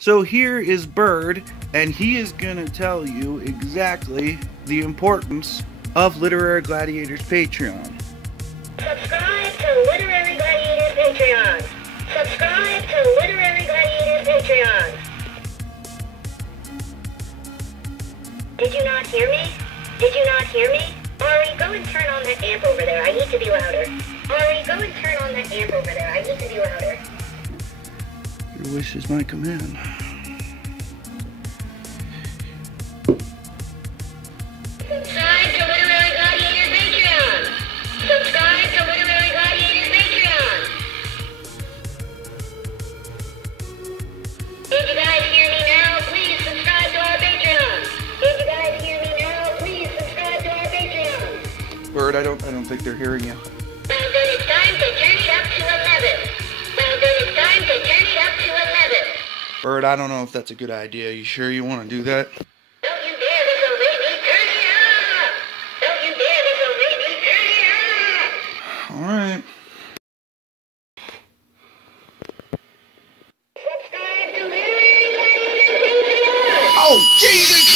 So here is Bird, and he is gonna tell you exactly the importance of Literary Gladiators Patreon. Subscribe to Literary Gladiators Patreon. Subscribe to Literary Gladiators Patreon. Did you not hear me? Did you not hear me? Ari, go and turn on that amp over there. I need to be louder. Ari, go and turn on that amp over there. I need to be louder. Your wish is my command. Subscribe to Literary Gladiators Patreon. Subscribe to Literary Gladiators Patreon. Did you guys hear me now? Please subscribe to our Patreon. Did you guys hear me now? Please subscribe to our Patreon. Bird, I don't think they're hearing you. Well, then it's time to turn it up to 11. Well, then it's time to turn it up to 11. Bird, I don't know if that's a good idea. You sure you want to do that? Don't you dare disobey me, turn it up! Don't you dare disobey me, turn it up! Alright. Subscribe to Literary Gladiators Patreon! Oh, Jesus!